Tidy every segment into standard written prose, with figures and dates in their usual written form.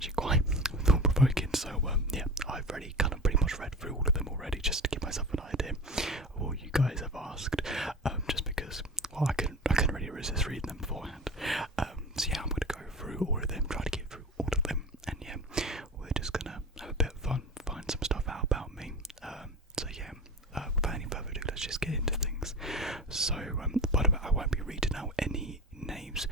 actually quite thought-provoking. So yeah, I've already kind of pretty much read through all of them already, just to give myself an idea of what you guys have asked. Just because, well, I couldn't really resist reading them beforehand. So yeah, I'm gonna go through all of them, try to get through all of them, and yeah, we're just gonna have a bit of fun, find some stuff out about me. So yeah, without any further ado, let's just get into things. So by the way, I won't be reading out any names,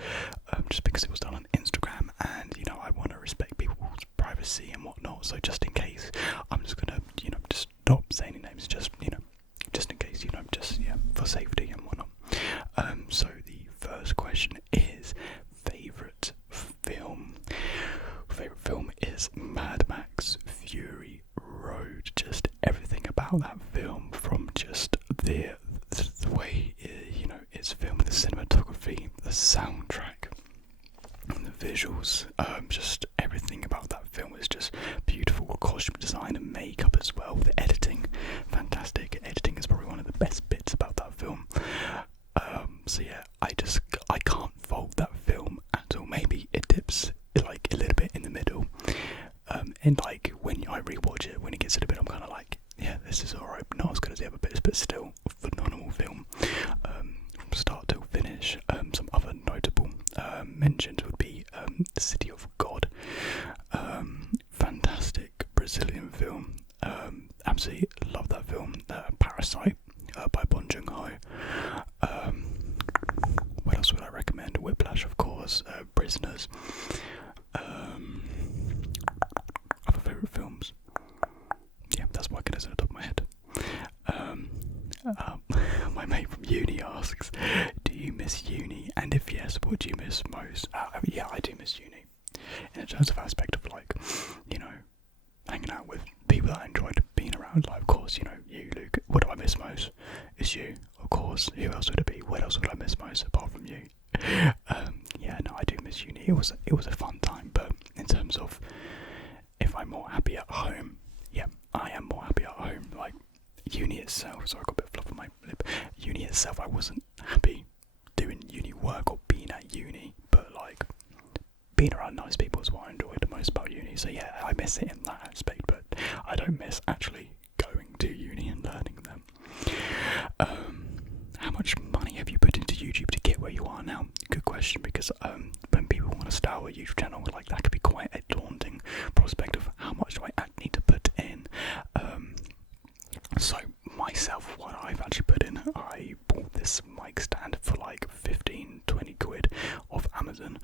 just because it was done on Instagram, and you know I want to respect people's privacy and whatnot. So just in case, I'm just gonna just stop saying any names, just just in case, just for safety and whatnot. So the first question is favourite film. Favourite film is Mad Max Fury Road. Just everything about that film, from just the way it's filmed, the cinematography, the soundtrack, and the visuals. Just everything about that film is just beautiful. Costume design and makeup as well. The editing, fantastic. Editing is probably one of the best bits about that film. So yeah, I can't fault that film at all. Maybe it dips like a little bit in the middle, and like when I rewatch it, when it gets to the bit, I'm kind of like, yeah, this is alright, not as good as the other bits, but still a phenomenal film, from start to finish. Some other notable mentions would be The City of God, fantastic Brazilian film. Absolutely love that film. Parasite by Bong Joon-ho. What else would I recommend? Whiplash, of course. Prisoners. Other favourite films. Yeah, that's what I can do at the top of my head. My mate from uni asks, do you miss uni? And if yes, what do you miss most? Yeah, I do miss uni. In terms of aspect of like, hanging out with people that I enjoyed being around. Like, of course, you, Luke. What do I miss most? It's you, of course. Who else would it be? What else would I miss most apart from you? Yeah, no, I do miss uni. It was a fun time, but in terms of if I'm more happy at home, yeah, I am more happy at home. Like, uni itself, sorry, I got a bit of fluff on my lip. Uni itself, I wasn't happy doing uni work or being at uni, but like being around nice people is what I enjoyed the most about uni. So yeah, I miss it in that aspect, but I don't miss actually going to uni and learning them. How much money have you put into YouTube to get where you are now? Good question, because when people want to start a YouTube channel, like that could be quite a daunting prospect of how much do I need to put in. So myself, what I've actually put in, I bought this mic stand for like 15-20 quid off Amazon,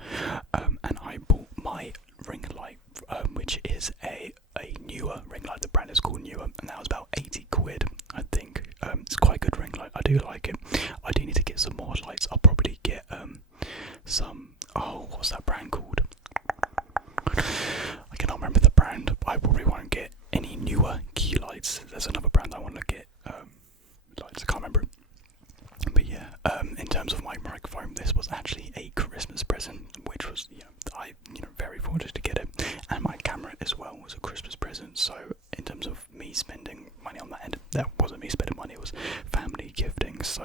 and I bought my ring light, which is a newer ring light. The brand is called Newer, and that was about 80 quid, I think. It's quite a good ring light. I do like it. I do need to get some more lights. I'll probably get some. Oh, what's that brand called? I cannot remember the brand. I probably won't get any newer key lights. There's another brand I want to get lights. I can't remember it. But yeah, in terms of my microphone, this was actually a Christmas present, which was I very fortunate to get it, and my camera as well was a Christmas present. So in terms of me spending money on that end, that wasn't me spending money; it was family gifting. So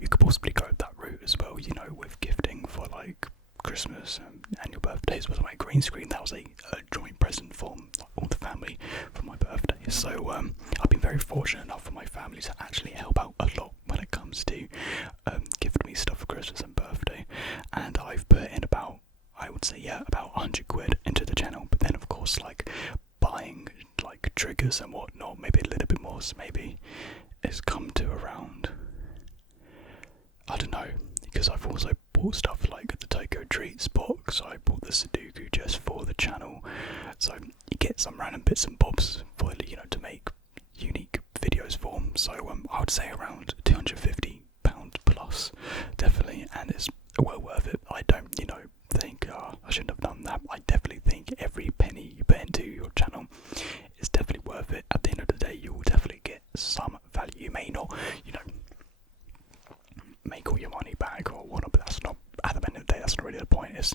you could possibly go that route as well, with gifting for like Christmas and your birthdays. Was my green screen, that was a joint present for all the family for my birthday. So I've been very fortunate enough for my family to actually help out a lot when it comes to gifting me stuff for Christmas and birthday, and I've put in about, I would say, about 100 quid into the channel. But then of course, like buying like triggers and whatnot, maybe a little bit more, so maybe it's come to around, I don't know, because I've also bought stuff like the Tokyo Treats box. I bought the Sudoku just for the channel, so you get some random bits and bobs for to make unique videos for. So I would say around £250 plus, definitely, and it's well worth it. I don't think I shouldn't have done that. I definitely think every penny you put into your channel is definitely worth it. At the end of the day, you will definitely get some value. You may not make all your money back or whatnot, but that's not, at the end of the day, that's not really the point. It's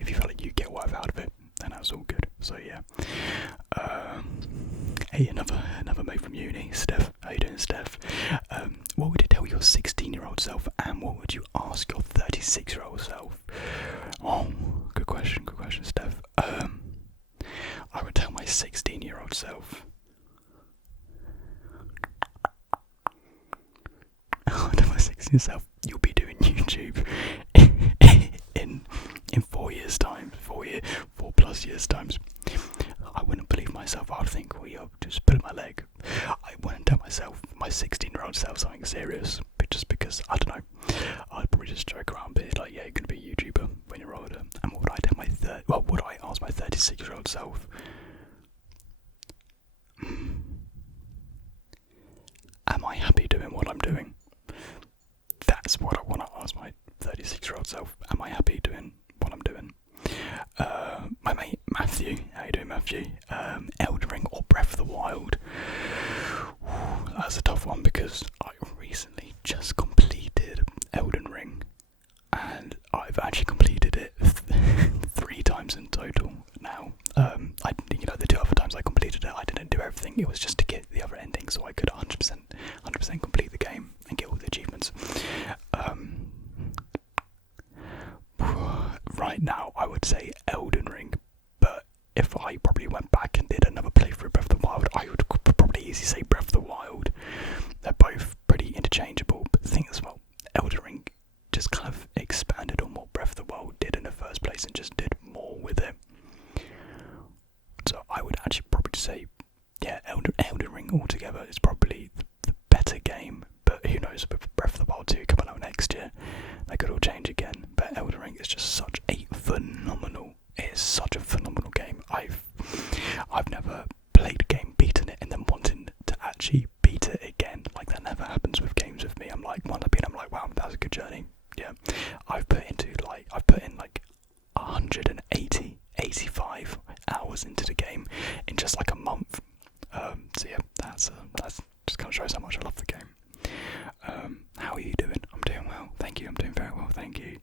if you feel like you get worth out of it, then that's all good. So yeah. Hey, another mate from uni, Steph. How you doing, Steph? What would you tell your 16-year-old self, and what would you ask your 36-year-old self? Oh, good question, Steph. 16-year-old self. To my 16-year-old self, you'll be doing YouTube in 4 years' time, 4+ years' times. I wouldn't believe myself. I would think, well, you're just pulling my leg. I wouldn't tell myself, my 16-year-old self, something serious, but just because, I don't know, I'd probably just joke around a bit, like, yeah, you're going to be a YouTuber when you're older. And what would I tell what would I ask my 36-year-old self? Am I happy doing what I'm doing? That's what I want to ask my 36-year-old self. Am I happy doing what I'm doing? My mate Matthew, how you doing, Matthew? Elden Ring or Breath of the Wild? That's a tough one because I recently just completed Elden Ring, and I've actually completed it 3 times in total now. The 2 other times I completed it, I didn't do everything. It was just to get the other ending, so I could 100% complete the game and get all the achievements. Right now, I would say Elden Ring, but if I probably went back and did another playthrough of Breath of the Wild, I would probably easily say Breath of the Wild. They're both pretty interchangeable, but the thing is, well, Elden Ring just kind of expanded on what Breath of the Wild did in the first place and just did more with it. So I would actually probably say, yeah, Elden Ring altogether is probably the better game, but who knows, with Breath of the Wild 2 coming out next year, that could all change again. But Elden Ring is just such a phenomenal game. I've never played a game, beaten it, and then wanting to actually beat it again. Like, that never happens with games with me. I'm like, once I beat it, I'm like, wow, that was a good journey. Yeah, I've put in like 185 hours into the game in just like a month. So yeah, that's just kind of shows how much I love the game. How are you doing? I'm doing well, thank you. I'm doing very well, thank you.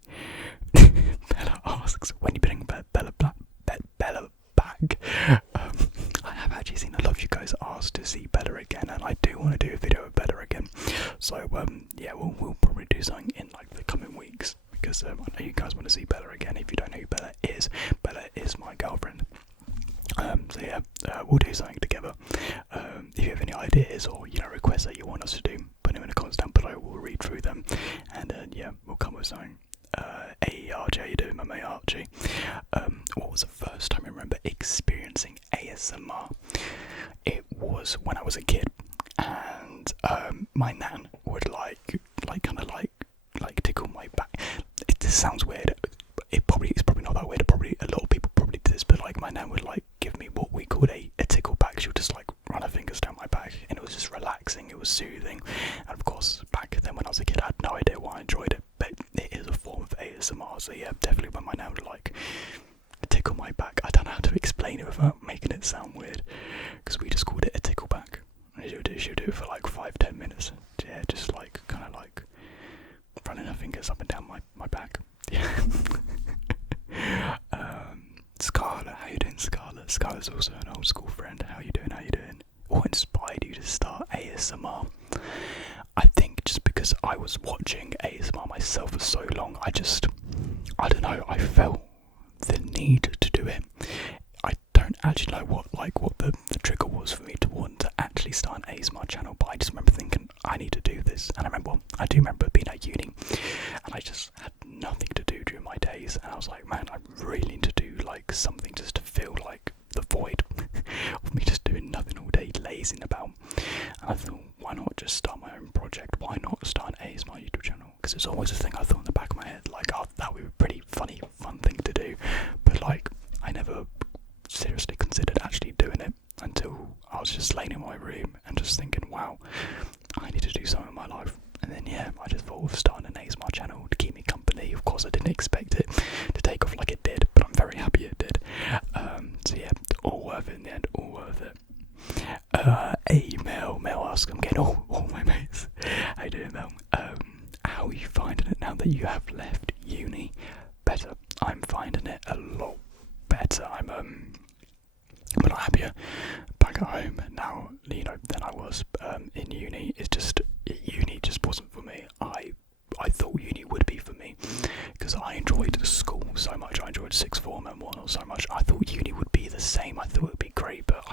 Bella asks, when you bring Bella back? I have actually seen a lot of you guys ask to see Bella again, and I do want to do a video of Bella again. So yeah, we'll probably do something in like the coming weeks, because I know you guys want to see Bella again. If you don't know who Bella is my girlfriend. So yeah, we'll do something together. If you have any ideas or requests that you want us to do, put them in the comments down below. We'll read through them, and yeah, we'll come with something. Hey Archie, how you doing, my mate Archie? What was the first time I remember experiencing ASMR? It was when I was a kid, and my nan would kind of tickle my back. This sounds weird. It's probably not that weird. Probably a lot of people probably do this, but like my nan would give me what we called a tickle back. She would just run her fingers down my back, and it was just relaxing. It was soothing, and of course back then when I was a kid, I had no idea why I enjoyed it, but it is a form of ASMR. So yeah, definitely when my nan would tickle my back. I don't know how to explain it without making it sound weird, because we just called it a tickle back. And she'll do it for 5-10 minutes. Yeah, just kind of running her fingers up and down my back. Yeah. Scarlett, how you doing, Scarlett? Scarlett's also an old school friend. How you doing? What inspired you to start ASMR? I think just because I was watching ASMR myself for so long, I don't know, I felt the need to do it. I don't actually know what the trigger was for me to want to actually start an ASMR channel, but I just remember thinking, I need to do this. And I do remember being at uni, and I just had nothing to do during my days, and I was like, man, I really need to do something just to fill the void of me just doing nothing all day, lazing about. And I thought, why not just start my own project? Why not start an ASMR YouTube channel? Because it's always a thing I thought in the back of my head, that would be a pretty fun thing to do, but I never seriously considered actually doing it until I was just laying in my room and just thinking, wow, I need to do something in my life. And then yeah, I just thought of starting an ASMR channel to keep me company. Of course, I didn't expect it to take off like it did, but I'm very happy it did. So yeah, all worth it in the end, all worth it. Mel asks, I'm getting all my mates. How you doing, Mel? How are you finding it now that you have left uni? Better. I'm finding it a lot better. I'm a lot happier back at home now, than I was in uni. Uni just wasn't for me. I thought uni would be for me, because I enjoyed school so much. I enjoyed sixth form and whatnot so much. I thought uni would be the same. I thought it would be great, but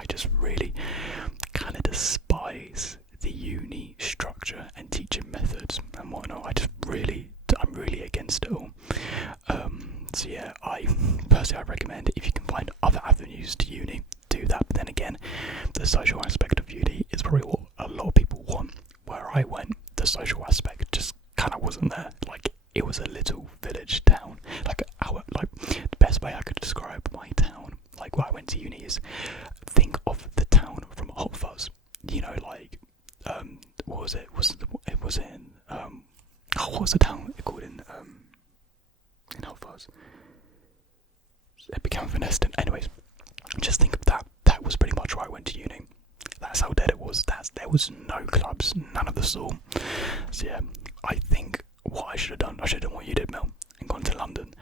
went to uni is think of the town from Hot Fuzz. You know, like what was it? It was in what was the town called in Hot Fuzz? It became Finesse. Anyways, just think of that. That was pretty much where I went to uni. That's how dead it was. There was no clubs, none of the sort. So yeah, I think what I should have done what you did, Mel, and gone to London.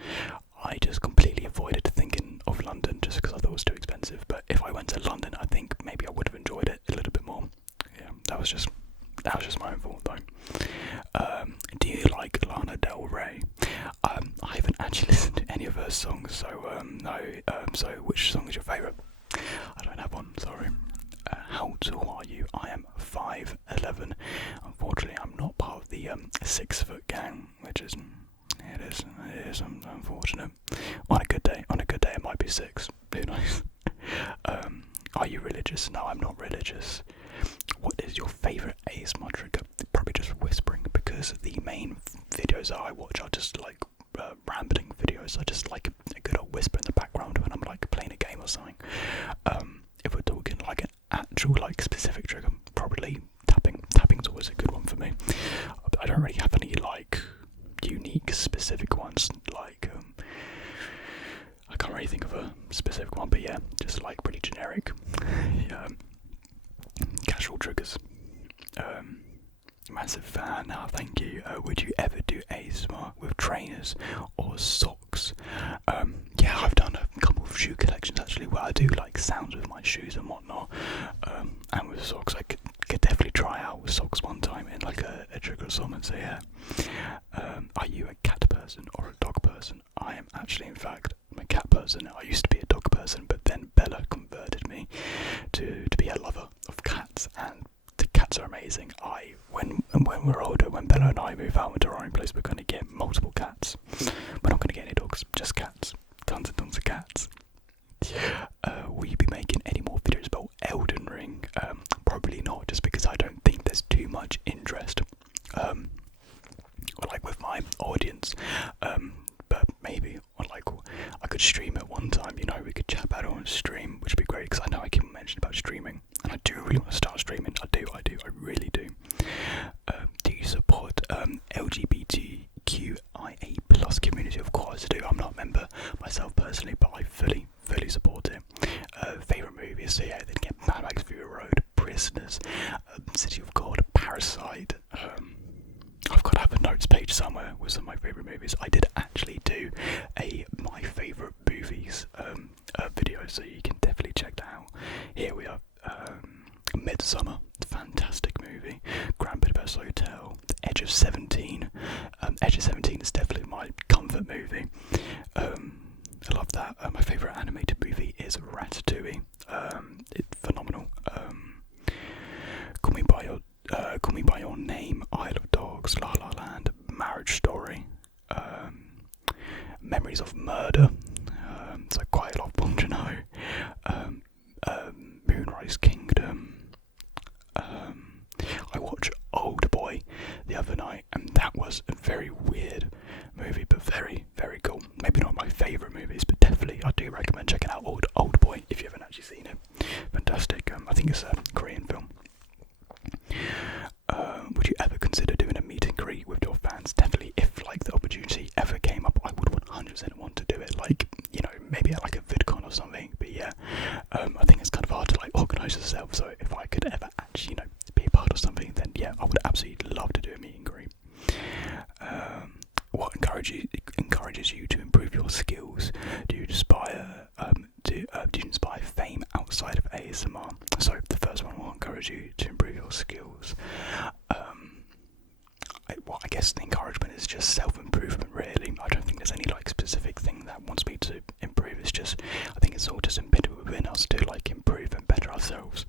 I just completely avoided thinking of London just because I thought it was too expensive. But if I went to London, I think maybe I would have enjoyed it a little bit more. Yeah, that was just my own fault though. Do you like Lana Del Rey? I haven't actually listened to any of her songs, so no. So which song is your favourite? I don't have one, sorry. How tall are you? I am 5'11". Unfortunately, I'm not part of the 6 foot gang, which is it is unfortunate. On a good day, it might be 6. Who knows? Are you religious? No, I'm not religious. What is your favourite ASMR trigger? Probably just whispering, because the main videos that I watch are just like rambling videos. I just like a good old whisper in the background when I'm like playing a game or something. If we're talking like an actual like specific trigger, probably tapping. Tapping's always a good one for me. I don't really have any like unique specific ones. Like I can't really think of a specific one, but yeah, just like pretty generic. Yeah. Casual triggers. Massive fan. Now, thank you. Would you ever do ASMR with trainers or socks? Yeah, I've done a couple of shoe collections actually where I do like sounds with my shoes and whatnot. And with socks, I could definitely try out with socks one time in like a trigger or something. So yeah. Are you a cat person or a dog person? I am actually, in fact, I'm a cat person. I used to be a dog person, but then Bella converted me to be a lover of cats, and the cats are amazing. When we're older, when Bella and I move out into our own place, we're going to get multiple cats. We're not going to get any dogs, just cats. Tons and tons of cats. Will you be making any more videos about Elden Ring? Probably not, just because I don't think there's too much interest. Like with my audience. But maybe like I could stream at one time. You know, we could chat about it on stream, which would be great, because I know I keep mentioning about streaming, and I do really want to start streaming. I really do. Do you support LGBTQIA plus community? Of course I do. I'm not a member myself personally, but I fully support it. Favourite movies? So yeah, then get Mad Max Fury Road, Prisoners, City of God, Parasite. I've got to have a notes page somewhere with some of my favourite movies. I did actually do my favourite movies video, so you can definitely check that out. Here we are. Midsummer, fantastic movie. Grand Budapest Hotel, The Edge of 17. Edge of 17 is definitely my comfort movie. I love that. My favourite animated movie is Ratatouille. It's phenomenal. Call Me by Your Name, Isle of Dogs, La La Land, Marriage Story, Memories of Murder. So quite a lot of Bong Joon-ho. Moonrise Kingdom. I watched Old Boy the other night, and that was a very weird movie, but very, very cool. Maybe not my favourite movies, but definitely I do recommend checking out Old Boy if you haven't actually seen it. Fantastic. I think it's a Korean film. Would you ever consider doing a meet and greet with your fans? Definitely, if like the opportunity ever came up, I would 100% want to do it. Like, you know, maybe at like a VidCon or something. But yeah, I think it's kind of hard to like organise yourself. So if I could ever actually, you know, be a part of something, then yeah, I would absolutely love to do a meet and greet. What encourages you to improve your skills? Do you aspire do you inspire fame outside of ASMR? So the first one will encourage you to improve your skills. I guess the encouragement is just self-improvement, really. I don't think there's any like specific thing that wants me to improve. It's just, I think it's all just embedded within us to like improve and better ourselves.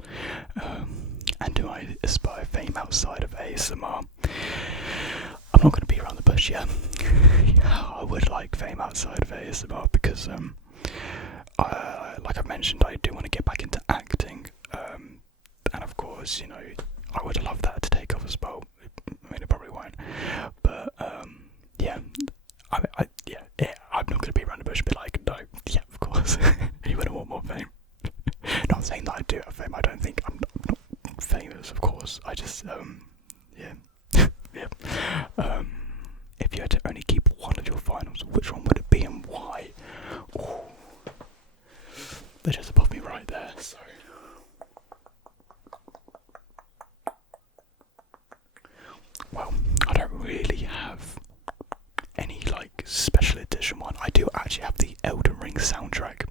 And do I aspire fame outside of ASMR? I'm not going to be around the bush, yeah. I would like fame outside of ASMR because, like I've mentioned, I do want to get back into acting. And of course, you know, I would love that to take off as well. I mean, it probably won't. But, yeah. I'm not going to be around the bush and be like, no, yeah, of course. You wouldn't want more fame. that I do have fame. I don't think I'm not famous, of course. I just yeah. Yeah. If you had to only keep one of your finals, which one would it be and why? Ooh. They're just above me right there, so. Well, I don't really have any like special edition one. I do actually have the Elden Ring soundtrack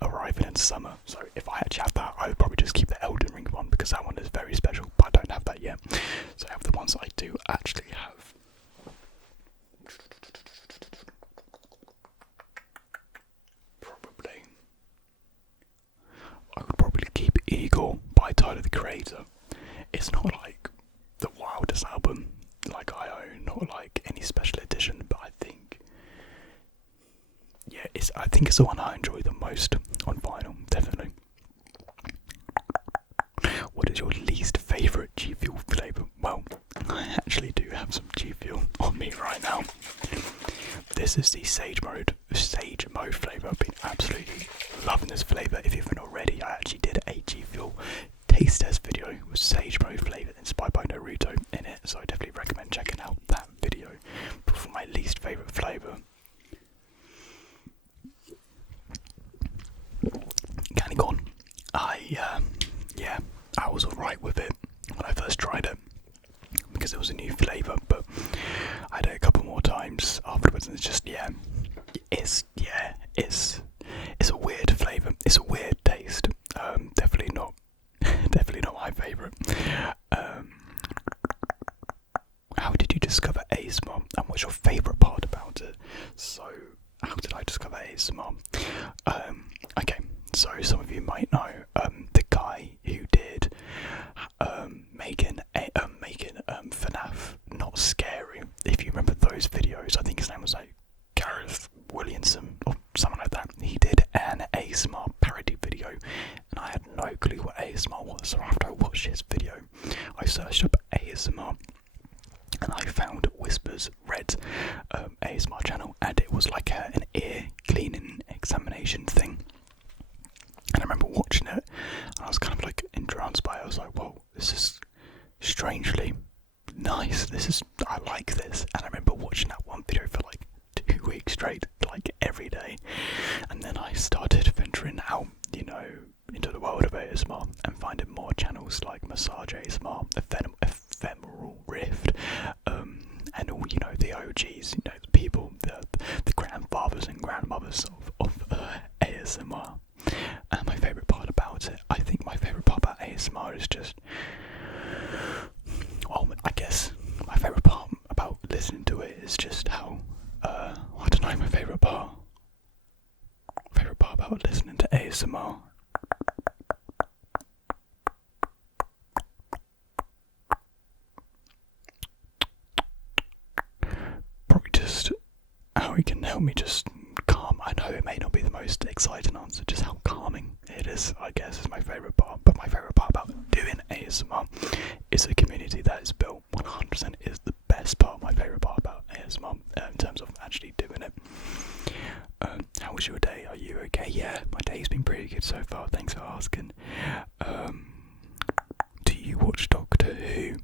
arriving in summer, so if I actually have that, I would probably just keep the Elden Ring one because that one is very special, but I don't have that yet. So I have the ones that I do actually have. I would probably keep Eagle by Tyler the Creator. It's not like the wildest album like I own, not like any special edition, but I think I think it's the one I enjoy the most on vinyl, definitely. What is your least favourite G Fuel flavour? Well, I actually do have some G Fuel on me right now. This is the Sage Mode flavour. I've been absolutely loving this flavour. If you haven't already, I actually did a G Fuel taste test video with Sage Mode flavour inspired by Naruto in it, so I definitely recommend checking out that video. But for my least favourite flavour, Candy Corn. I was alright with it when I first tried it because it was a new flavour, but I had it a couple more times afterwards, and it's just it's a weird flavour. It's a weird taste. Definitely not my favourite. How did you discover ASMR, and what's your favourite part about it? So, how did I discover ASMR? Okay, so some of you might know the guy who did making FNAF Not Scary. If you remember those videos, I think his name was like Gareth Williamson or something like that. He did an ASMR parody video, and I had no clue what ASMR was. So after I watched his video, I searched up ASMR, and I found Whispers Red ASMR channel, and it was like an ear cleaning examination thing. And I remember watching it, and I was kind of like entranced by it. I was like, whoa, this is strangely nice. I like this. And I remember watching that one video for like 2 weeks straight, like every day. And then I started venturing out, into the world of ASMR and finding more channels like Massage ASMR, Ephemeral Rift, and all, the OGs, the people, the grandfathers and grandmothers of ASMR. And my favourite part about it, I think my favourite part about ASMR is just, I guess my favourite part about listening to it is just how, I don't know, my favourite part about listening to ASMR. Probably just how it can help me just calm. I know it may not be the most exciting answer, just how calming it is, I guess, is my favourite part. But my favourite part about doing ASMR is the community that is built. 100% is the best part, my favourite part about ASMR, in terms of actually doing it. How was your day? Are you okay? Yeah, my day's been pretty good so far, thanks for asking. Do you watch Doctor Who?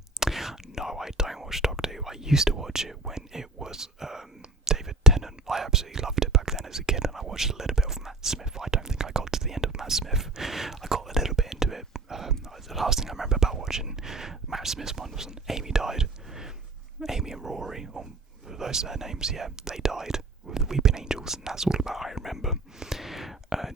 No, I don't watch Doctor Who. I used to watch it when it was David Tennant. I absolutely loved it back then as a kid, and I watched a little bit of Matt Smith. I don't think I got to the end of Matt Smith. I got a little bit into it. The last thing I remember about watching Matt Smith's one was when Amy died. Amy and Rory, or those are their names, yeah, they died with the Weeping Angels, and that's all about I remember.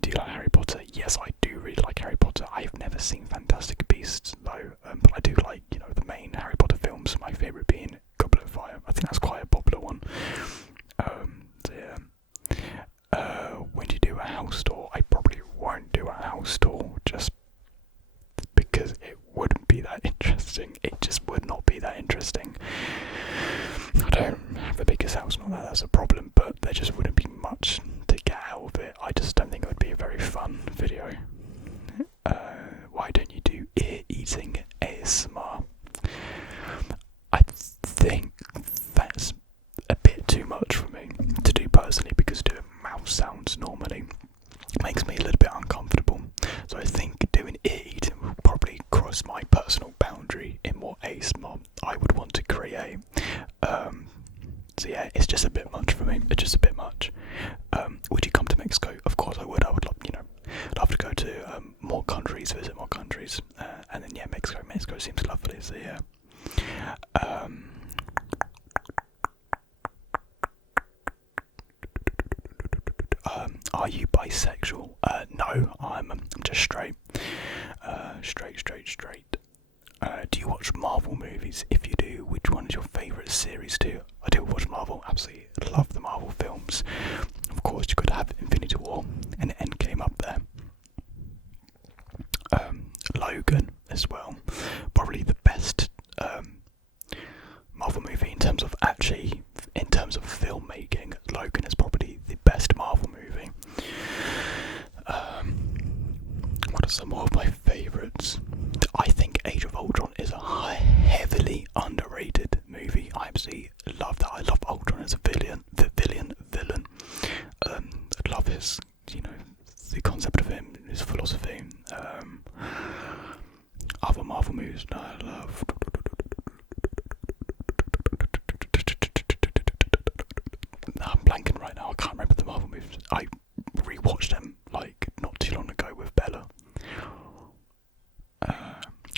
Do you like Harry Potter? Yes, I do really like Harry Potter. I've never seen Fantastic Beasts though, but I do like, the main Harry Potter films, my favourite being Goblet of Fire. I think that's quite a popular one. When you do a house tour, I probably won't do a house tour just because it wouldn't be that interesting. It just would not be that interesting. I don't have the biggest house, not that that's a problem, but there just wouldn't be much to get out of it. I just don't think it would be a very fun video. Why don't you countries, visit more countries, and then yeah, Mexico seems lovely, so yeah. Are you bisexual? No, I'm just straight. Straight. Do you watch Marvel movies? If you do, which one is your favourite series too? I do watch Marvel, absolutely love the Marvel films. Of course, you could have Infinity War and Endgame up there. Logan as well. Probably the best Marvel movie in terms of filmmaking. Logan is probably the best Marvel movie. What are some more of my favourites? I think Age of Ultron is a heavily underrated movie. I absolutely love that. I love Ultron as a villain. I love his, the concept of him, his philosophy. Other Marvel movies I love. I'm blanking right now. I can't remember the Marvel movies. I rewatched them like not too long ago with Bella.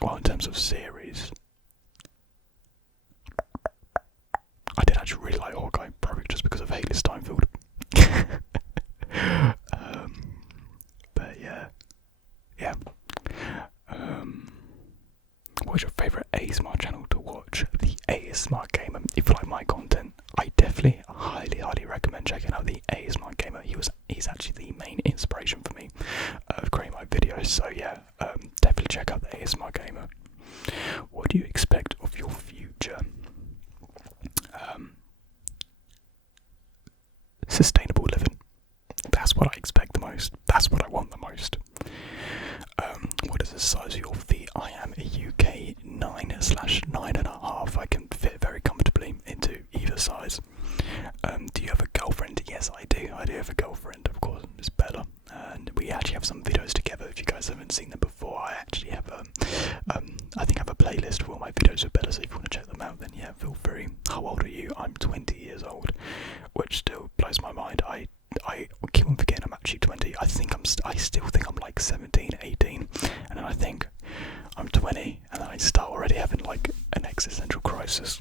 Well, in terms of series, I did actually really like Hawkeye, probably just because of Haley Steinfeld. But yeah. What's your favourite ASMR channel to watch? The ASMR Gamer. If you like my content, I definitely highly recommend checking out the ASMR Gamer. He's actually the main inspiration for me of creating my videos. So yeah, definitely check out the ASMR Gamer. What do you expect of your future? Sustainable living. That's what I expect the most. That's what I want the most. What is the size of your feet? I am a UK 9/9.5. I can fit very comfortably into either size. Do you have a girlfriend? Yes, I do. I do have a girlfriend, of course. It's Bella, and we actually have some videos together. If you guys haven't seen them before, I actually have I think I have a playlist for all my videos with Bella. So if you want to check them out, then yeah, feel free. How old are you? I'm 20 years old, which still blows my mind. I keep on forgetting I'm actually 20. I still think I'm like 17, 18, and then I think I'm 20, and then I start already having like an existential crisis.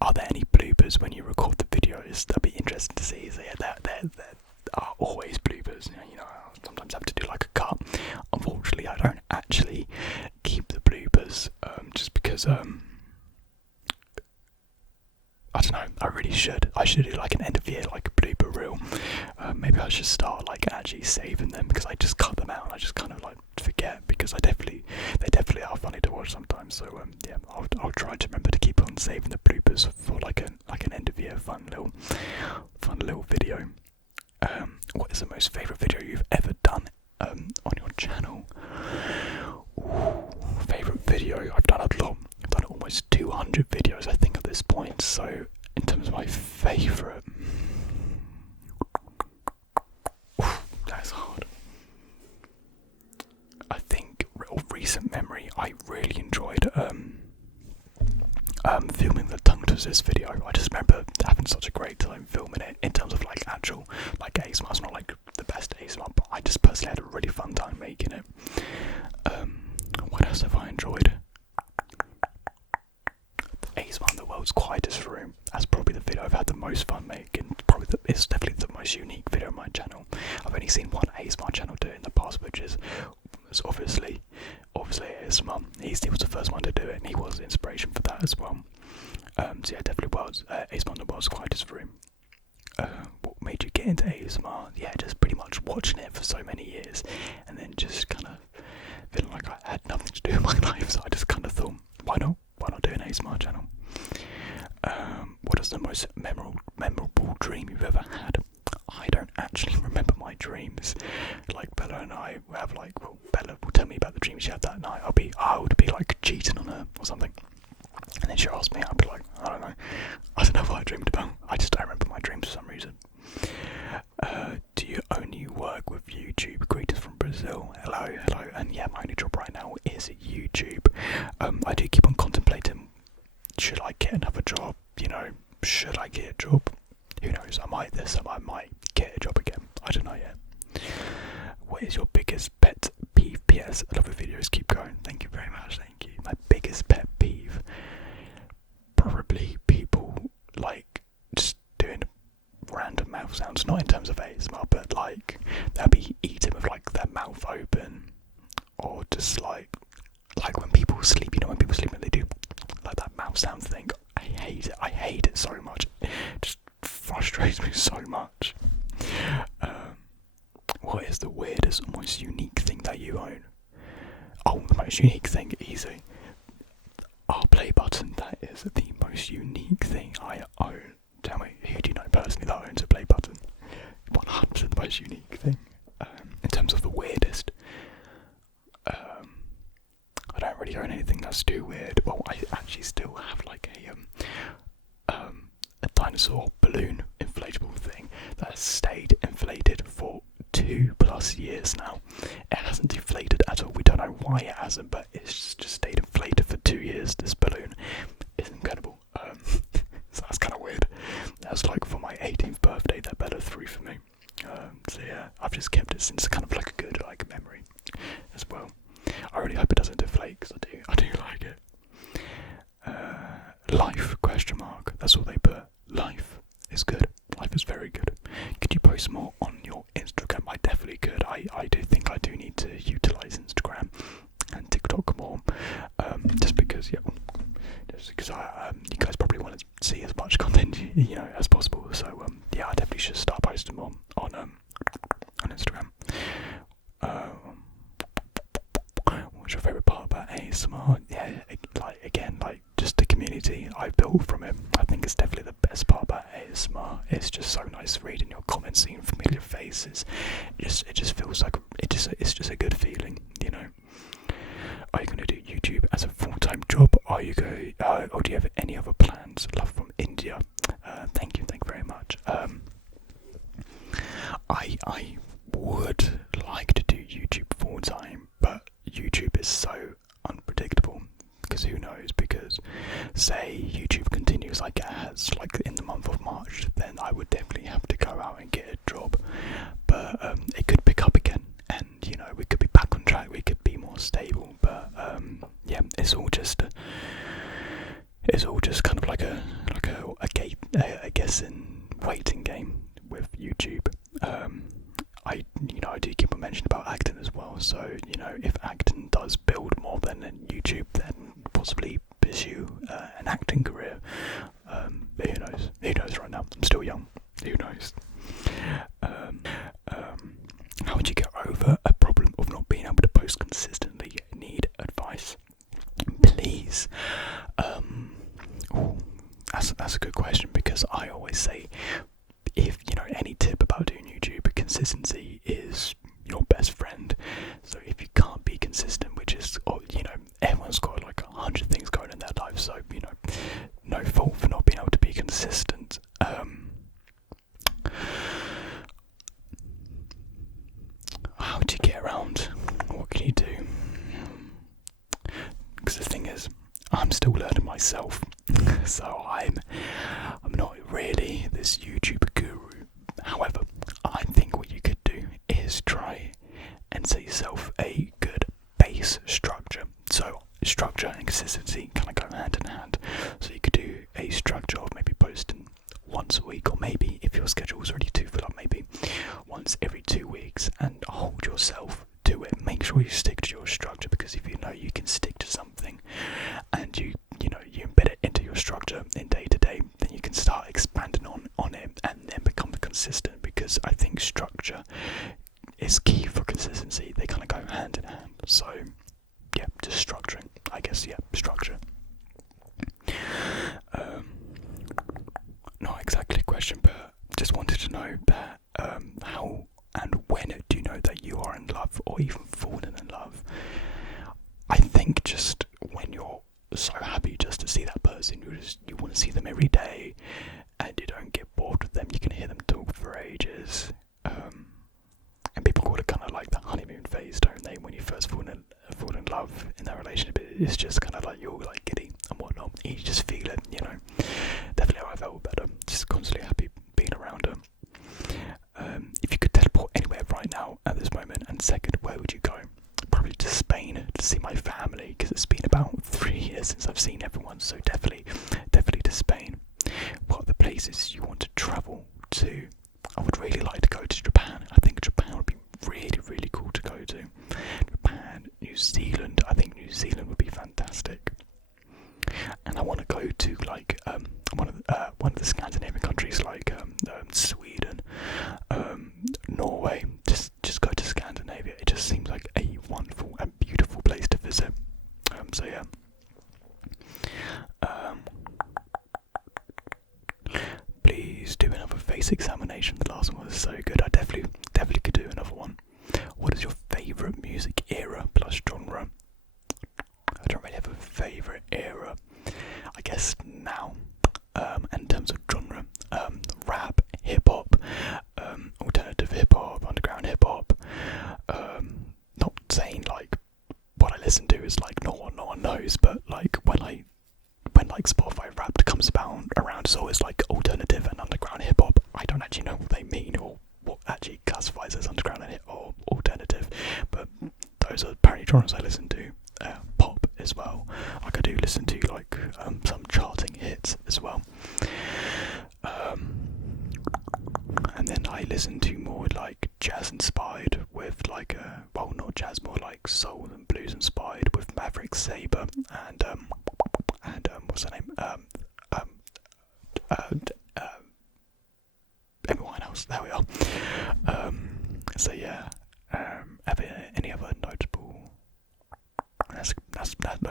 Are there any bloopers when you record the videos? That'd be interesting to see. So yeah, there are always bloopers. You know, I sometimes have to do like a cut. Unfortunately, I don't actually keep the bloopers, just because I don't know, I really should. I should do like an end of year, like a blooper reel. Maybe I should start like actually saving them, because I just cut them out and I just kind of like forget, because they definitely are funny to watch sometimes. So yeah, I'll try to remember to keep on saving the bloopers for like an end of year fun little video. What is the most favourite video you've ever done on your channel? Favourite video? I've done a lot. I've done almost 200 videos, I think, at this point. So, in terms of my favourite, that's hard. I think recent memory, I really enjoyed filming the tongue twisters video. I just remember having such a great time filming it. In terms of like actual like ASMR, it's not like the best ASMR, but I just personally had a really fun time making it. What else have I enjoyed? ASMR in the world's quietest room. That's probably the video I've had the most fun making. It's definitely the most unique video on my channel. I've only seen one ASMR channel do it in the past, which is obviously ASMR. He was the first one to do it, and he was the inspiration for that as well. So yeah, definitely was ASMR in the world's quietest room. What made you get into ASMR? Yeah, just pretty much watching it for so many years, and then just kind of feeling like I had nothing to do in my life, so I just kind of thought, why not do an ASMR channel? What is the most memorable dream you've ever had? I don't actually remember my dreams. Like Bella and I have Bella will tell me about the dreams she had that night. I would be like cheating on her or something, and then she'll ask me, I'd be like, I don't know what I dreamed about. I just don't remember my dreams for some reason. Do you only work with YouTube? Greetings from Brazil. Hello, and yeah, my only job right now is YouTube. I do keep on contemplating, should I get another job? Should I get a job? Who knows, I might get a job again. I don't know yet. What is your biggest pet yes, I love the videos. Keep going. Thank you very much. Thank you. My biggest pet peeve, probably people like just doing random mouth sounds. Not in terms of ASMR, but like they'll be eating with like their mouth open, or just like when people sleep. You know, when people sleep and they do like that mouth sound thing. I hate it. I hate it so much. It just frustrates me so much. What is the weirdest, most unique thing that you own? Oh, the most unique thing, easy. Our play button. That is the most unique thing I own. Tell me, who do you know personally that owns a play button? 100% the most unique thing. In terms of the weirdest, I don't really own anything that's too weird. Well, I actually still have like a dinosaur balloon inflatable thing that has stayed inflated for 2+ years now. It hasn't deflated at all. We don't know why it hasn't, but it's just stayed inflated for 2 years. This balloon is incredible. So that's kind of weird. That's like for my 18th birthday that Bella threw for me. So yeah, I've just kept it since, kind of like a good like memory as well. I really hope it doesn't deflate because I do like it. Life ? That's all they put. Life is good. Life is very good. Could you post more on your Instagram? I definitely could. I do think I do need to utilise Instagram and TikTok more. Just because you guys probably want to see as much content as possible. So I definitely should start posting more on Instagram. What's your favourite part about ASMR? Yeah, like just the community I built from it. I think it's definitely the best part about ASMR. It's just so nice reading your comments, seeing familiar faces. It just feels like it's just a good feeling, you know. Are you going to do YouTube as a full-time job? Or do you have any other plans? Love from India. Thank you very much. I would like to do YouTube full-time, but YouTube is so unpredictable, because who knows, because say YouTube continues like it has, like in the month of March, then I would definitely have to go out and get a job, but it could pick up again, and we could be back on track, we could be more stable, but it's all just kind of like a guessing waiting game with YouTube. I do keep on mentioning about acting as well, so if acting does build more than YouTube, then possibly pursue an acting career. But who knows right now, I'm still young, who knows. How would you get over a problem of not being able to post consistently? Need advice, please? That's a good question, because I always say, if any tip about doing YouTube, consistency is your best friend. So if you can't be consistent, which is everyone's got like 100 things going in their life, so no fault for not being able to be consistent. How do you get around? What can you do? Because the thing is, I'm still learning myself, so I'm not really this YouTube guru. However, I think what you could do is try and set yourself a good base structure. So structure and consistency kind of go hand in hand. So you could do a structure of maybe posting once a week, or maybe if your schedule is already too full up, maybe once every 2 weeks, and hold yourself to it. Make sure you stick to your structure, because if you know you can stick to something and you embed it into your structure in day to day, then you can start expanding on it and then become consistent, because I think structure is key for consistency. They kind of go hand in hand. So yeah, just structuring, I guess. Yeah, structure. Not exactly a question, but just wanted to know that how and when do you know that you are in love, or even falling in love? I think just when you're so happy just to see that person, you want to see them every day, and you don't get bored with them. You can hear them talk for ages, and people call it kind of like the honeymoon phase, don't they? When you first fall in love in that relationship, it's just kind of like you're like giddy and whatnot. You just feel it, Definitely how I felt about her. Just constantly happy being around her. If you could teleport anywhere right now at this moment, and second, where would you go? probably to Spain to see my family, because it's been about 3 years since I've seen everyone. So definitely to Spain. What are the places you want to travel to? I would really like to go to Japan. I think Japan would be really cool to go to. Japan, New Zealand. I think New Zealand would be fantastic. And I want to go to like one of the Scandinavian countries, like Sweden, Norway. Just go to Scandinavia. It just seems like a wonderful and beautiful place to visit. So yeah. Please do another face examination. The last one was so good. I definitely could do another one. What is your favourite music era plus genre? I don't really have a favourite era. I guess now, in terms of genre, rap, hip hop, alternative hip hop, underground hip hop. Not saying like what I listen to is like no one knows, but like when like Spotify Wrapped comes around, it's always like alternative and underground hip hop. I don't actually know what they mean or what actually classifies as underground and or alternative, but those are apparently genres I listen to. Pop as well. Like I do listen to like some charting hits as well. And then I listen to more like jazz inspired with like well, not jazz, more like soul and blues inspired with Maverick Sabre and what's her name? Everyone else. There we are. So yeah. Any other notable? Those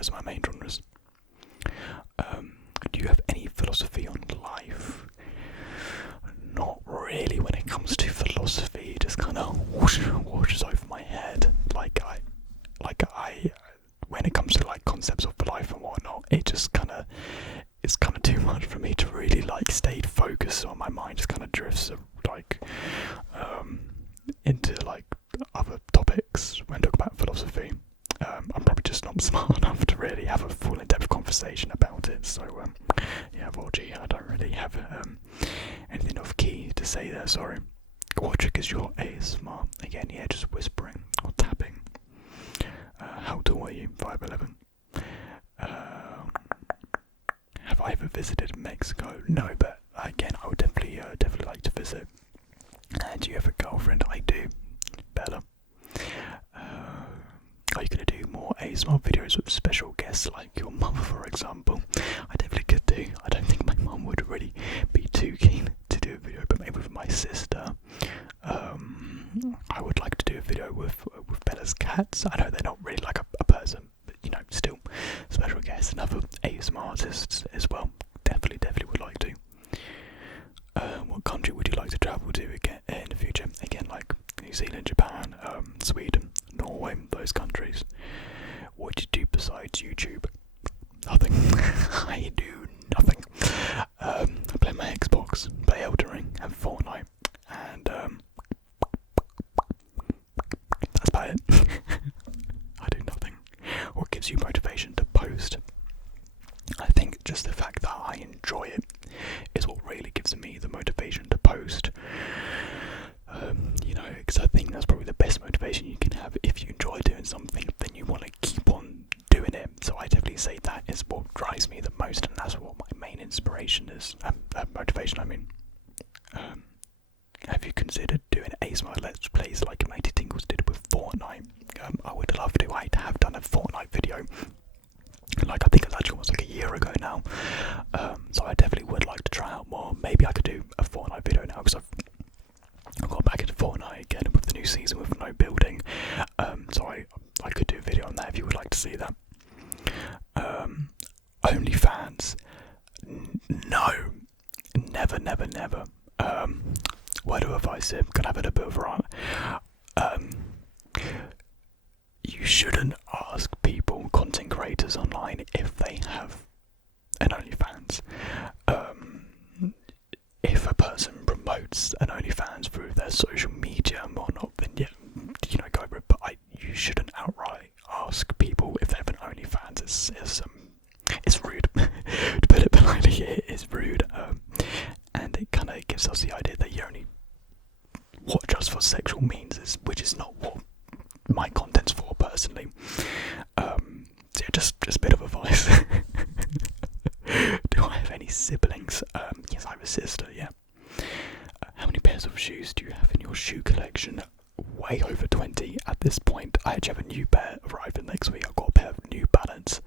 are my main genres. Do you have any philosophy on life? Not really. When it comes to philosophy, it just kind of washes over my head. When it comes to like concepts of life and whatnot, it's kind of too much for me to really like stay focused on. My mind just kind of drifts like into like other topics when talking about philosophy. I'm probably just not smart enough to really have a full in-depth conversation about it. So yeah, well, gee, I don't really have anything of key to say there. Sorry. What triggers your ASMR? Again, yeah, just whispering or tapping. How tall are you? 5'11". Have I ever visited Mexico? No, but again, I would definitely like to visit. Do you have a girlfriend? I do. Bella. Are you going to do more ASMR videos with special guests like your mum, for example? I definitely could do. I don't think my mum would really be too keen to do a video, but maybe with my sister. I would like to do a video with Bella's cats. I know they're not really like a person, but you know, still special guests and other ASMR artists as well. Definitely would like to. What country would you like to travel to again in the future? Again, like New Zealand, Japan, Sweden, Norway, those countries. What do you do besides YouTube? Nothing. I do nothing. I play my Xbox, play Elden Ring, and Fortnite, and that's about it. I do nothing. What gives you motivation to post? I think just the fact that I enjoy it is what really gives me the motivation to post. Because I think that's probably the best motivation you can have. If you enjoy doing something, then you want to keep on doing it. So I definitely say that is what drives me the most, and that's what my main inspiration is. Motivation, I mean. Have you considered doing ASMR Let's Plays like Matey Tingles did with Fortnite? I would love to. I have done a Fortnite video. Like I think it was actually almost like a year ago now. So I definitely would like to try out more. Maybe I could do a Fortnite video now because I've got back into Fortnite again with the new season with no building. So I could do a video on that if you would like to see that. OnlyFans? No. Never. Word of advice here, gonna have it a bit of a rant. You shouldn't ask people, content creators online, if they have an OnlyFans. If a person promotes an OnlyFans through their social media and whatnot, then yeah, go over it. But you shouldn't outright ask people if they have an OnlyFans. It's rude. To put it politely, it is rude. And it kind of gives us the idea that you only watch us for sexual means, which is not what my content's for personally. I actually have a new pair arriving next week. I've got a pair of New Balance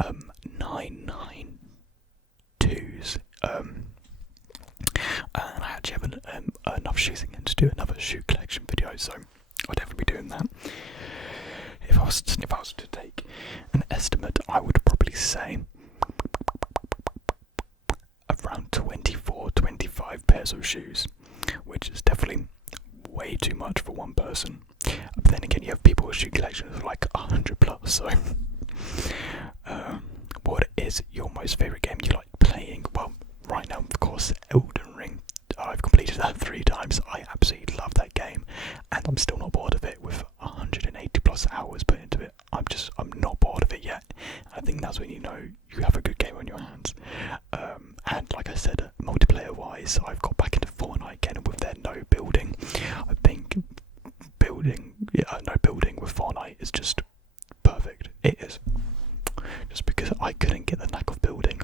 992s. And I actually have enough shoes again to do another shoe collection video, so I'll definitely be doing that. If I was to take an estimate, I would probably say around 24-25 pairs of shoes, which is definitely way too much for one person. But then again, you have people with shoe collections of like 100 plus, so what is your most favourite game you like playing? Well, right now, of course, Elden Ring. I've completed that 3 times. I absolutely love that game, and I'm still not bored of it with 180 plus hours put into it. I'm not bored of it yet. I think that's when you know you have a good game on your hands. And like I said, multiplayer wise, I've got back into Fortnite again with their no building. I think building with Fortnite is just perfect. It is. Just because I couldn't get the knack of building,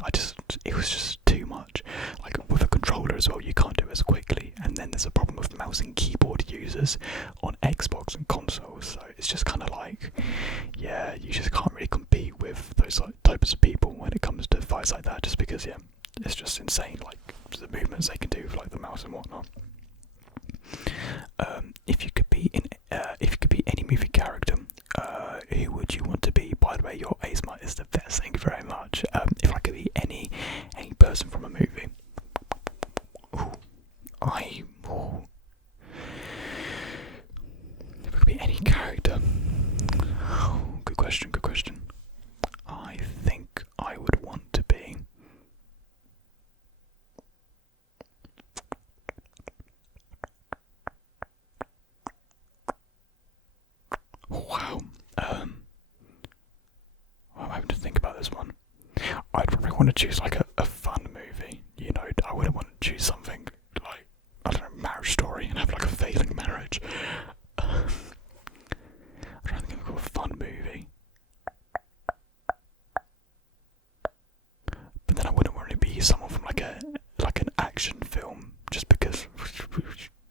it was just too much. Like with a controller as well, you can't do it as quickly, and then there's a problem with mouse and keyboard users on Xbox and consoles, so it's just kind of like, yeah, you just can't really compete with those types of people when it comes to fights like that, just because, yeah, it's just insane, like the movements they can do with like the mouse and whatnot. If you could be any movie character, who would you want to be? By the way, your ASMR is the best. Thank you very much. If I could be any person from a movie, if I could be any character, good question. I think I would want to be. Wow. I'm having to think about this one. I'd probably want to choose like a fun movie. You know, I wouldn't want to choose something like, I don't know, Marriage Story and have like a failing marriage. I'm trying to think of a fun movie. But then I wouldn't want to be someone from like an action film, just because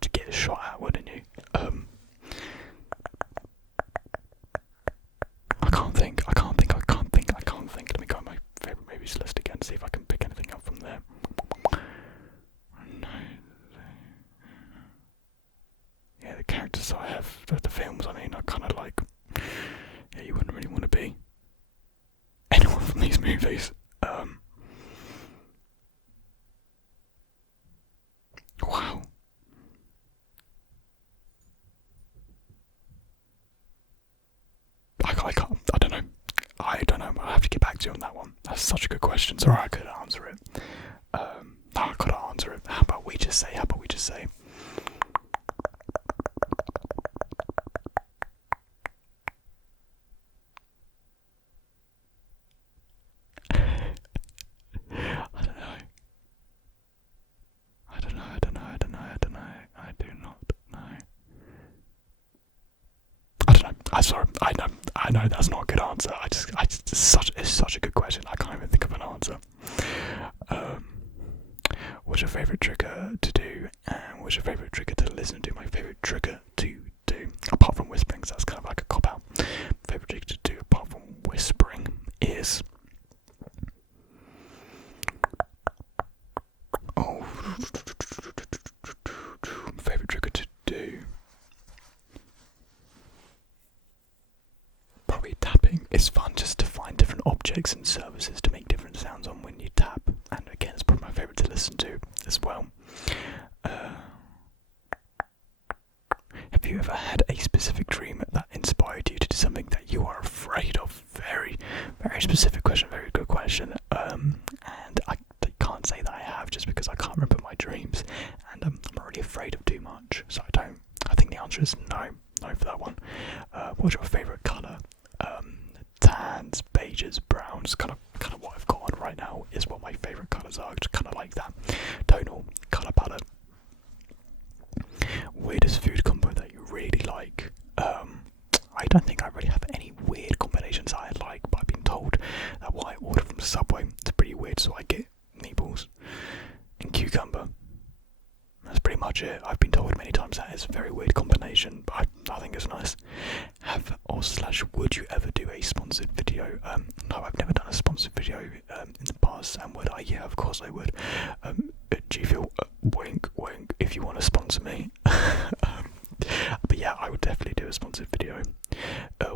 to get a shot at, wouldn't you? I can't think. Let me go on my favourite movies list again, see if I can pick anything up from there. No. Yeah, the characters I have, the films, I mean, are kind of like, yeah, you wouldn't really want to be anyone from these movies. Wow. I don't know. I'll have to get back to you on that one. That's such a good question. Sorry, I couldn't answer it. I couldn't answer it. How about we just say? I don't know. I do not know. I don't know. I'm sorry. I know that's not a good answer. It's such a good question. I can't even think of an answer. What's your favourite trigger to do? And what's your favourite trigger to listen to? My favourite trigger to do, apart from whispering, so that's kind of like a cop out. Favourite trigger to do, apart from whispering, is favourite trigger to do. Probably tapping. It's fun just to find different objects and services to make different sounds on when you tap, and again, it's probably my favourite to listen to as well. Have you ever had a specific dream that inspired you to do something that you are afraid of? Very, very specific question, very good question. And I can't say that I have, just because I can't remember my dreams, and I'm not really afraid of too much, so I don't. I think the answer is no for that one. What's your favourite colour? Tans, beiges, browns, kind of what I've got on right now is what my favourite colours are. Just kind of like that tonal colour palette. Weirdest food combo that you really like? I don't think I really have any weird combinations I like, but I've been told that what I order from Subway is pretty weird, so I get meatballs and cucumber. That's pretty much it. I've been told many times that is a very weird combination, but I think it's nice. Have or/would you ever do a sponsored video? No, I've never done a sponsored video in the past, and would I? Yeah, of course I would. Do you feel wink, wink if you want to sponsor me? But yeah, I would definitely do a sponsored video.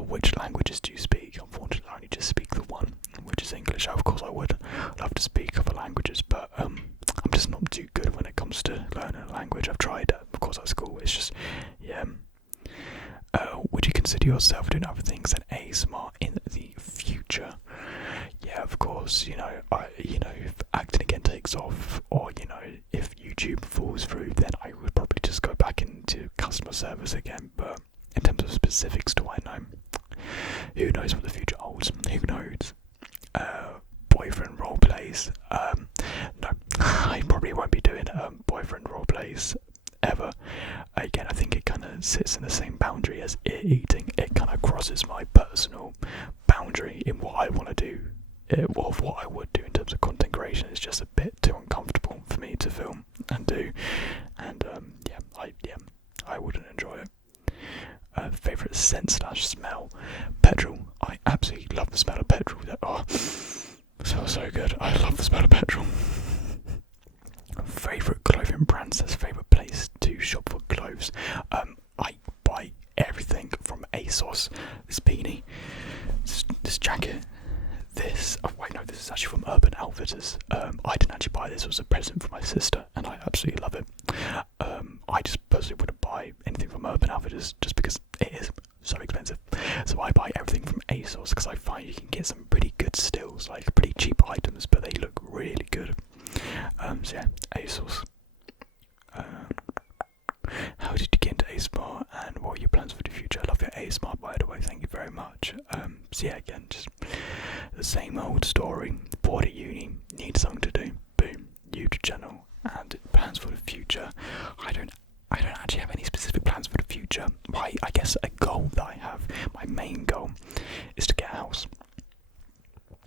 Which languages do you speak? Unfortunately, I only just speak the one, which is English. Of course, I would love to speak other languages, but I'm just not too good when it comes to learning a language. I've tried, of course, at school. It's just, yeah. Would you consider yourself doing other things than ASMR in the future? Yeah, of course. If acting again takes off, or if YouTube falls through, then I would probably just go back into customer service again. But in terms of specifics, do I know? Who knows what the future holds? Who knows? Boyfriend role plays. No, I probably won't be doing boyfriend role plays ever. Again, I think it kind of sits in the same boundary as eating. It kind of crosses my personal boundary in what I want to do, of what I would do in terms of content creation. It's just a bit too uncomfortable for me to film and do, and I wouldn't enjoy it. Favourite scent/smell? Petrol. I absolutely love the smell of petrol. It smells so good. I love the smell of petrol. Favourite clothing brands? Favourite place to shop for clothes? I buy everything from ASOS. This beanie, this jacket, this. Oh wait, no, this is actually from Urban Outfitters. I didn't actually buy this. It was a present from my sister, and I absolutely love it. I just personally wouldn't buy anything from Urban Outfitters just because it is so expensive. So I buy everything from ASOS because I find you can get some pretty good steals, like pretty cheap items, but they look really good. So yeah, ASOS. How did you get into ASMR, and what are your plans for the future? I love your ASMR, by the way. Thank you very much. So yeah, again, just the same old story. Bored at uni, need something to do. Boom, YouTube channel, and plans for the future. I don't actually have any specific plans for the future. I guess a goal that I have, my main goal, is to get a house.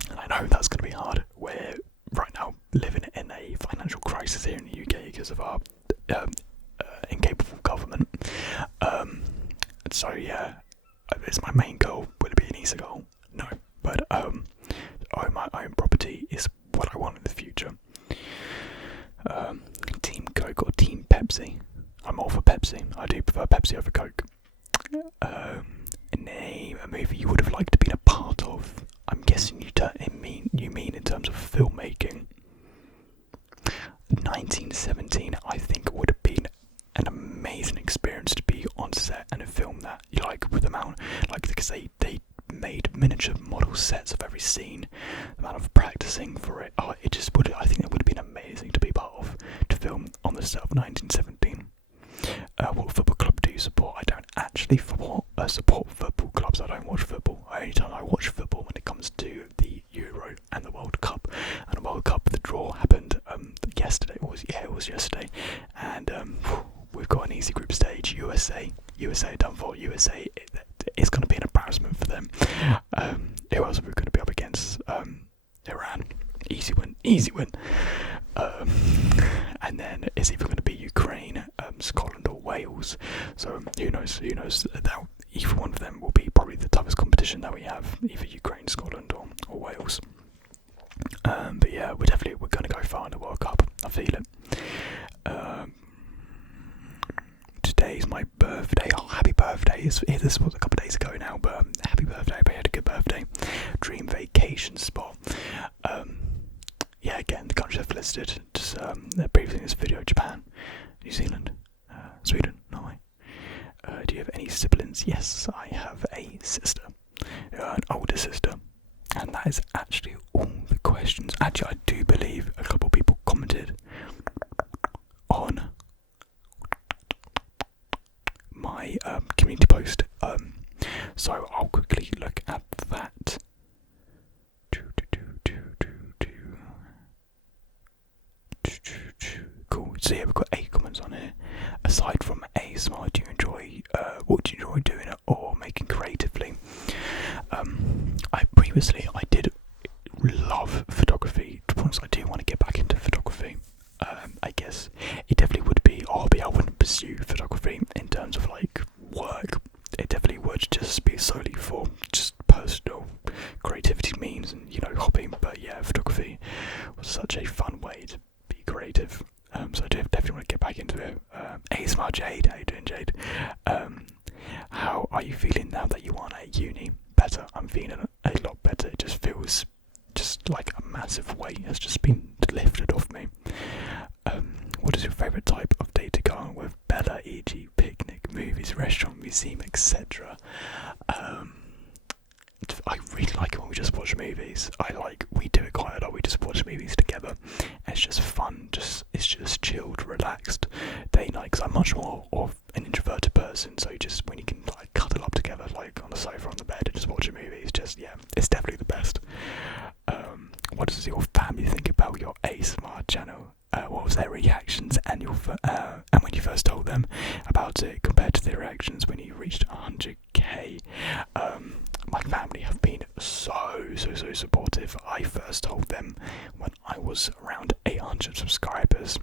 And I know that's going to be hard. We're right now living in a financial crisis here in the UK because of our incapable government. So yeah, it's my main goal. Will it be an easy goal? No, but own my own property is what I want in the future. Team Coke or Team Pepsi? I'm all for Pepsi. I do prefer Pepsi over Coke. Name a movie you would have liked to be a part of. I'm guessing you mean in terms of filmmaking. 1917, I think, would have been an amazing experience to be on set and film that. Because they made miniature model sets of every scene, the amount of practicing for it. I think it would have been amazing to be part of, to film on the set of 1917. What football club do you support? I don't actually support football clubs. I don't watch football. Only time I watch football when it comes to the Euro and the World Cup. And the World Cup, the draw happened yesterday. It was yesterday. And we've got an easy group stage. USA done for. USA, it's going to be an embarrassment for them. Who else are we going to be up against? Iran. Easy win. And then it's either going to be Ukraine, Scotland or Wales. So who knows? That either one of them will be probably the toughest competition that we have, either Ukraine, Scotland or Wales. But yeah, we're going to go far in the World Cup. I feel it. Today's my birthday. Oh, happy birthday. This was a couple of days ago now, but happy birthday. I hope you had a good birthday. Dream vacation spot. Yeah, again, the countries I've listed, just previously in this video: Japan, New Zealand, Sweden, Norway. Do you have any siblings? Yes, I have a sister, an older sister, and that is actually all the questions. Actually, I do believe a couple of people commented on my community post, so I'll quickly look at that. Cool. So yeah, we've got 8 comments on here. Aside from ASMR, what do you enjoy doing it or making creatively? I did love photography. To be honest, I do want to get back into photography. I guess it definitely would be a hobby. I wouldn't pursue photography in terms of like work. It definitely would just be solely for feeling a lot better. It just feels just like a massive weight has just been lifted off me. What is your favourite type of day to go on with? Bella, e.g. picnic, movies, restaurant, museum, etc. I really like it when we just watch movies. We do it quite a lot. We just watch movies together. And it's just fun. It's just chilled, relaxed day night. Because I'm much more of an introverted person. So just when you can like cuddle up together, like on the sofa on the bed, and just watch a movie, it's definitely the best. What does your family think about your ASMR channel? What was their reactions and and when you first told them about it compared to their reactions when you reached 100k? My family have been so supportive. I first told them when I was around 800 subscribers.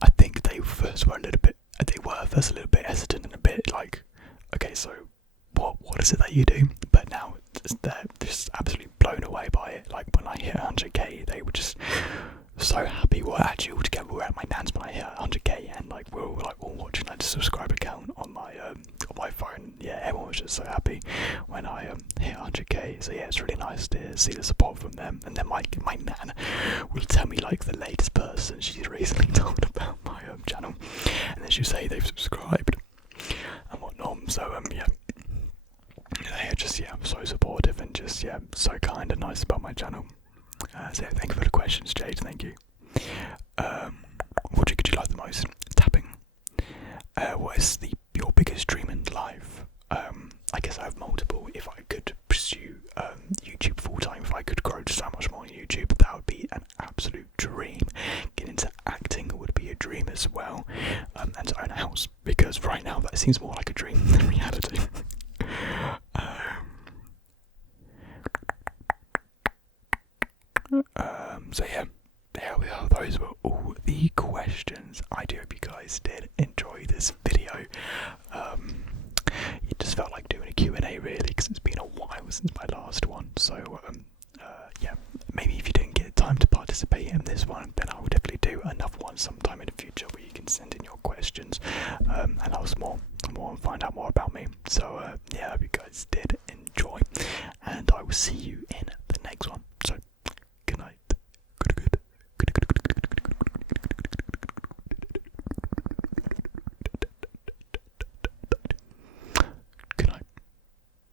I think they first were a little bit hesitant and a bit like, okay, so what is it that you do? But now they're just absolutely blown away by it. Like when I hit 100k, they were just so happy. We're actually all together. We're at my nan's when I hit 100k, and like we're all watching like the subscriber count on my phone. Yeah, everyone was just so happy when I hit 100k. So yeah, it's really nice to see the support from them. And then my nan will tell me like the latest person she's recently told about my channel, and then she'll say they've subscribed and whatnot. So they're just so supportive and just so kind and nice about my channel. So thank you for the questions, Jade. Thank you. What could you like the most? Tapping. What is your biggest dream in life? I guess I have multiple. If I could pursue YouTube full time, if I could grow so much more on YouTube, that would be an absolute dream. Getting into acting would be a dream as well, and to own a house, because right now that seems more like a dream than reality. So there we are. Those were all the questions. I do hope you guys did enjoy this video. It just felt like doing a Q&A really, because it's been a while since my last one. So maybe if you didn't get time to participate in this one, then I will definitely do another one sometime in the future where you can send in your questions and ask more and find out more about me. So I hope you guys did enjoy, and I will see you in the next one.